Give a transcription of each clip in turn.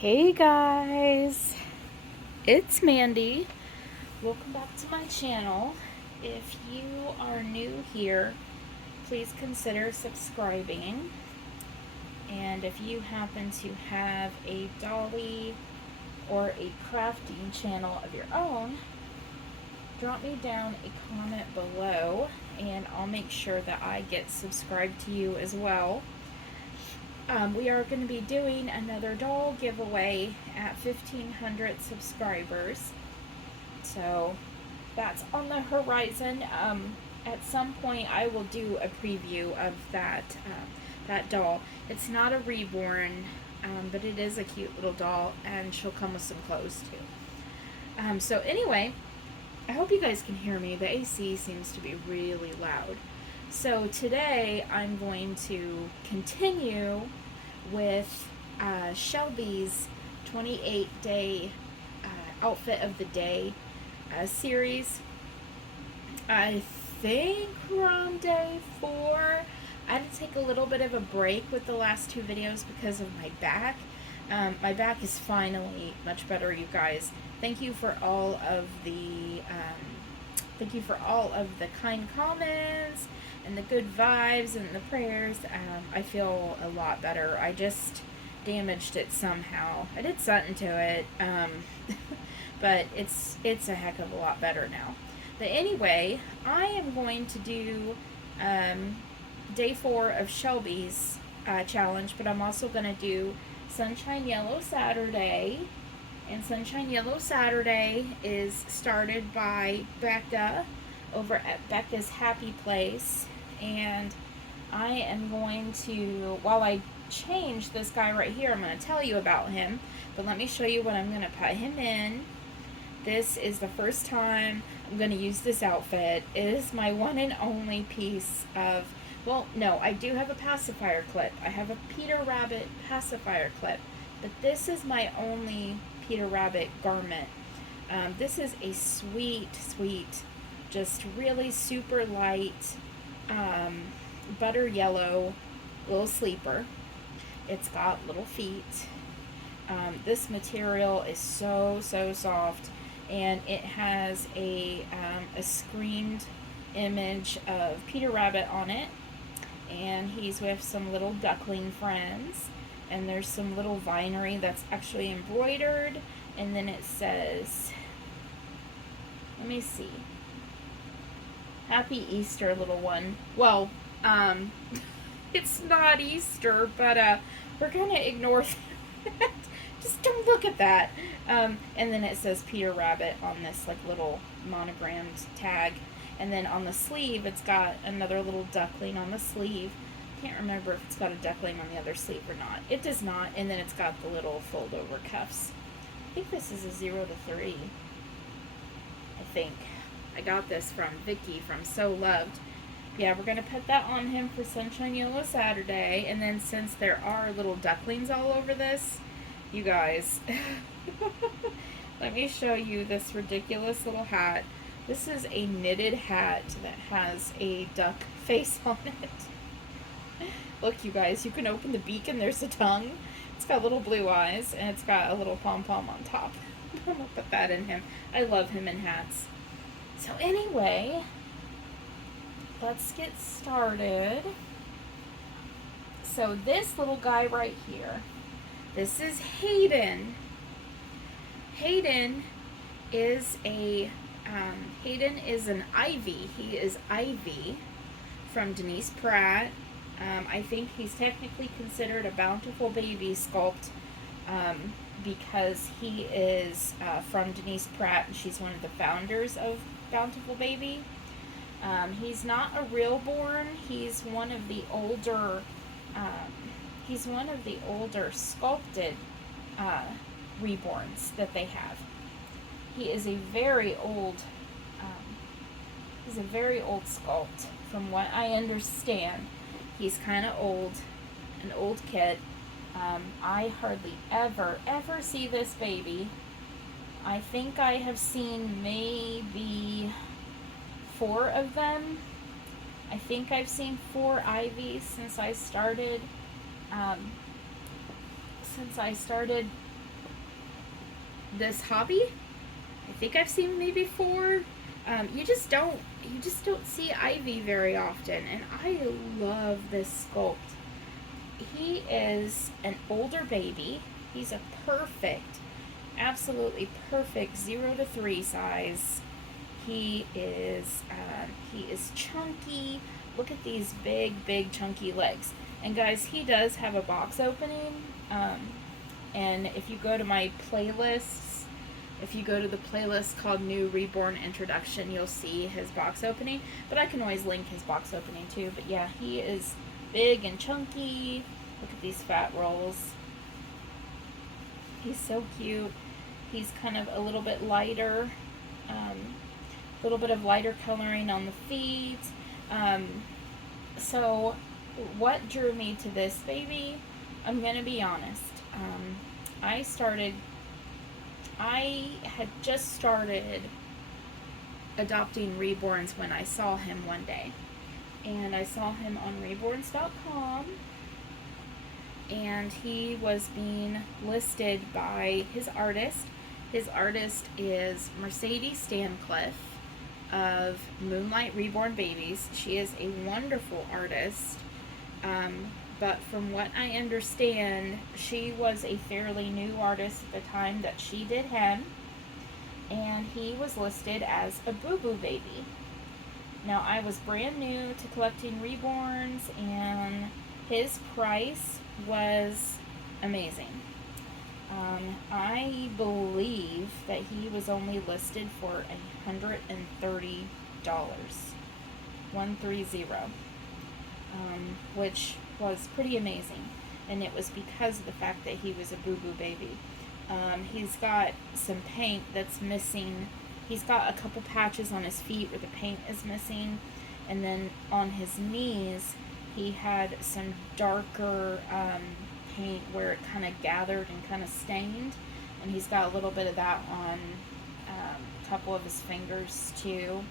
Hey guys, it's Mandy. Welcome back to my channel. If you are new here, please consider subscribing. And if you happen to have a dolly or a crafting channel of your own, drop me down a comment below and I'll make sure that I get subscribed to you as well. We are going to be doing another doll giveaway at 1,500 subscribers. So that's on the horizon. At some point, I will do a preview of that doll. It's not a Reborn, but it is a cute little doll, and she'll come with some clothes too. So anyway, I hope you guys can hear me. The AC seems to be really loud. So today I'm going to continue with Shelby's 28-day outfit of the day series. I think we're on day 4. I had to take a little bit of a break with the last 2 videos because of my back. My back is finally much better, you guys. Thank you for all of the kind comments and the good vibes and the prayers. I feel a lot better. I just damaged it somehow. I did something to it, but it's a heck of a lot better now. But anyway, I am going to do day 4 of Shelby's challenge, but I'm also going to do Sunshine Yellow Saturday. And Sunshine Yellow Saturday is started by Becca over at Becca's Happy Place. And I am going to, while I change this guy right here, I'm going to tell you about him. But let me show you what I'm going to put him in. This is the first time I'm going to use this outfit. It is my one and only piece of, well, no, I do have a pacifier clip. I have a Peter Rabbit pacifier clip. But this is my only Peter Rabbit garment. This is a sweet, just really super light, butter yellow little sleeper. It's got little feet. This material is so soft, and it has a screened image of Peter Rabbit on it, and he's with some little duckling friends. And there's some little vinery that's actually embroidered. And then it says, let me see, Happy Easter, little one. Well, it's not Easter, but we're going to ignore that. Just don't look at that. And then it says Peter Rabbit on this like little monogrammed tag. And then on the sleeve, it's got another little duckling on the sleeve. Can't remember if it's got a duckling on the other sleeve or not. It does not. And then it's got the little fold over cuffs. I think this is a 0 to 3. I think. I got this from Vicky from So Loved. Yeah, we're going to put that on him for Sunshine Yellow Saturday. And then since there are little ducklings all over this, you guys, let me show you this ridiculous little hat. This is a knitted hat that has a duck face on it. Look, you guys, you can open the beak and there's a tongue. It's got little blue eyes, and it's got a little pom-pom on top. I'm going to put that in him. I love him in hats. So anyway, let's get started. So this little guy right here, this is Hayden. Hayden is an Ivy. He is Ivy from Denise Pratt. I think he's technically considered a Bountiful Baby sculpt because he is from Denise Pratt, and she's one of the founders of Bountiful Baby. He's not a Reborn. He's one of the older. He's one of the older sculpted Reborns that they have. He is a very old. He's a very old sculpt, from what I understand. He's kind of old, an old kid. I hardly ever see this baby. I think I have seen maybe 4 of them. I think I've seen 4 Ivies since I started this hobby. I think I've seen maybe 4. You just don't see Ivy very often, and I love this sculpt. He is an older baby. He's a perfect, absolutely perfect 0 to 3 size. He is chunky. Look at these big chunky legs. And guys, he does have a box opening. And if you go to my playlists, if you go to the playlist called New Reborn Introduction, you'll see his box opening. But I can always link his box opening too. But yeah, he is big and chunky. Look at these fat rolls. He's so cute. He's kind of a little bit lighter. A little bit of lighter coloring on the feet. So what drew me to this baby? I'm going to be honest. I had just started adopting Reborns when I saw him one day. And I saw him on Reborns.com. And he was being listed by his artist. His artist is Mercedes Stancliffe of Moonlight Reborn Babies. She is a wonderful artist. But from what I understand, she was a fairly new artist at the time that she did him. And he was listed as a BooBoo baby. Now, I was brand new to collecting Reborns, and his price was amazing. I believe that he was only listed for $130. 130. Which was pretty amazing. And it was because of the fact that he was a BooBoo baby. He's got some paint that's missing. He's got a couple patches on his feet where the paint is missing. And then on his knees, he had some darker paint where it kind of gathered and kind of stained. And he's got a little bit of that on a couple of his fingers too.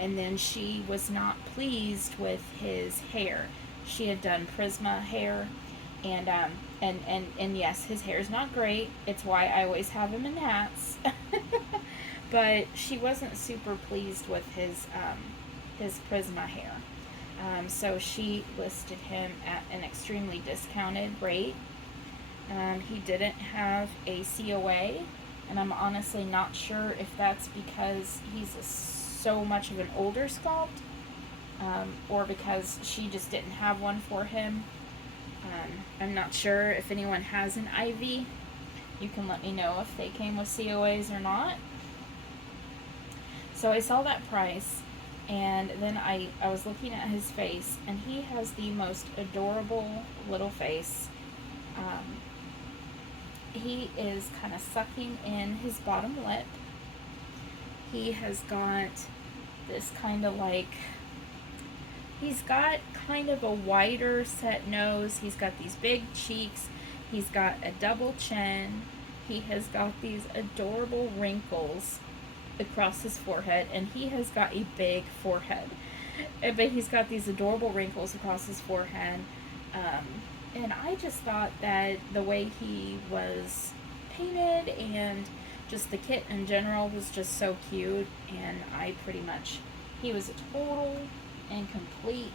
And then she was not pleased with his hair. She had done Prisma hair, and yes, his hair is not great. It's why I always have him in hats. But she wasn't super pleased with his Prisma hair. So she listed him at an extremely discounted rate. He didn't have a COA, and I'm honestly not sure if that's because he's so much of an older sculpt, or because she just didn't have one for him. I'm not sure if anyone has an Ivy. You can let me know if they came with COAs or not. So I saw that price, and then I was looking at his face, and he has the most adorable little face. He is kind of sucking in his bottom lip. He has got this kind of like, he's got kind of a wider set nose. He's got these big cheeks. He's got a double chin. He has got these adorable wrinkles across his forehead, and he has got a big forehead. But he's got these adorable wrinkles across his forehead. And I just thought that the way he was painted and just the kit in general was just so cute, and he was a total and complete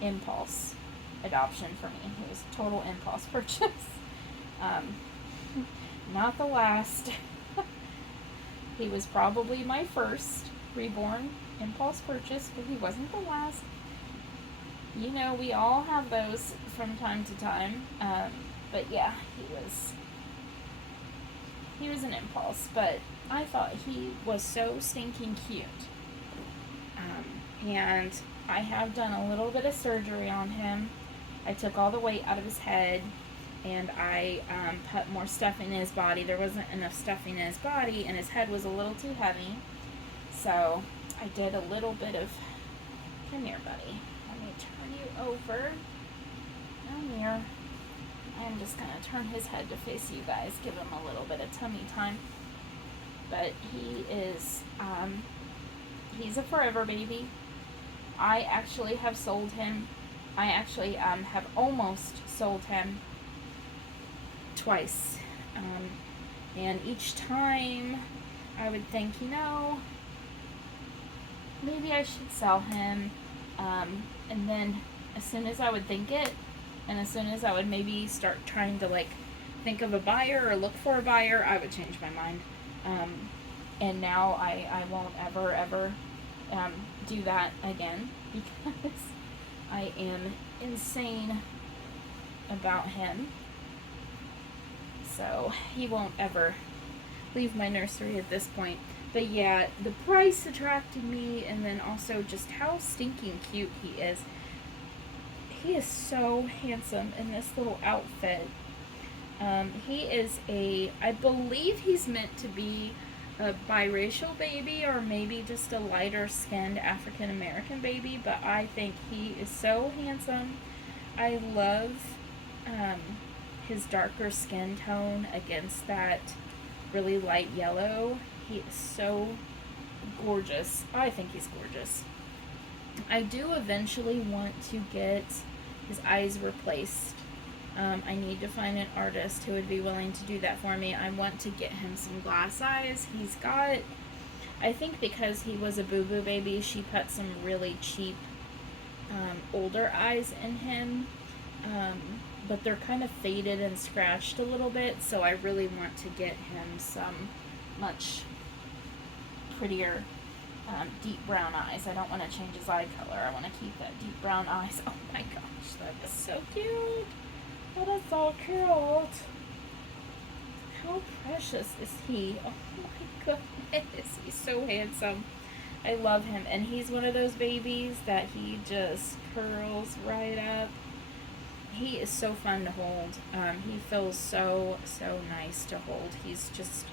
impulse adoption for me. He was a total impulse purchase. Not the last. He was probably my first Reborn impulse purchase, but he wasn't the last. You know, we all have those from time to time. But yeah, he was an impulse, but I thought he was so stinking cute. And I have done a little bit of surgery on him. I took all the weight out of his head, and I put more stuff in his body. There wasn't enough stuffing in his body, and his head was a little too heavy. So I did a little bit of, come here, buddy. Let me turn you over. Come here. I'm just going to turn his head to face you guys, give him a little bit of tummy time. But he is, he's a forever baby. I actually have sold him. I actually have almost sold him twice. And each time I would think, maybe I should sell him. And then as soon as I would think it, and as soon as I would maybe start trying to like think of a buyer or look for a buyer, I would change my mind. And now I won't ever do that again because I am insane about him. So he won't ever leave my nursery at this point. But yeah, the price attracted me, and then also just how stinking cute he is. He is so handsome in this little outfit. He is I believe he's meant to be a biracial baby or maybe just a lighter skinned African American baby, but I think he is so handsome. I love his darker skin tone against that really light yellow. He is so gorgeous. I think he's gorgeous. I do eventually want to get his eyes replaced. I need to find an artist who would be willing to do that for me. I want to get him some glass eyes. He's got, I think because he was a BooBoo baby, she put some really cheap older eyes in him. But they're kind of faded and scratched a little bit, so I really want to get him some much prettier deep brown eyes. I don't want to change his eye color. I want to keep that deep brown eyes. Oh my gosh, that is so cute. That is so cute. How precious is he? Oh my goodness, he's so handsome. I love him, and he's one of those babies that he just curls right up. He is so fun to hold. He feels so nice to hold. He's just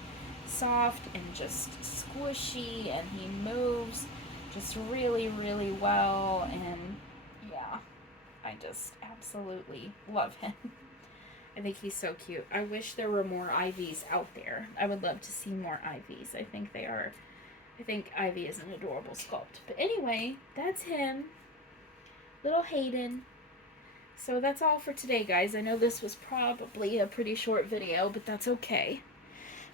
soft and just squishy, and he moves just really well, and yeah, I just absolutely love him. I think he's so cute. I wish there were more Ivies out there. I would love to see more Ivies. I think Ivy is an adorable sculpt. But anyway, that's him. Little Hayden. So that's all for today, guys. I know this was probably a pretty short video, but that's okay.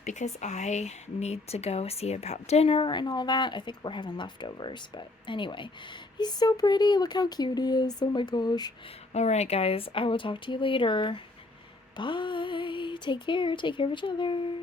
Because I need to go see about dinner and all that. I think we're having leftovers, but anyway. He's so pretty. Look how cute he is. Oh my gosh. Alright, guys. I will talk to you later. Bye. Take care. Take care of each other.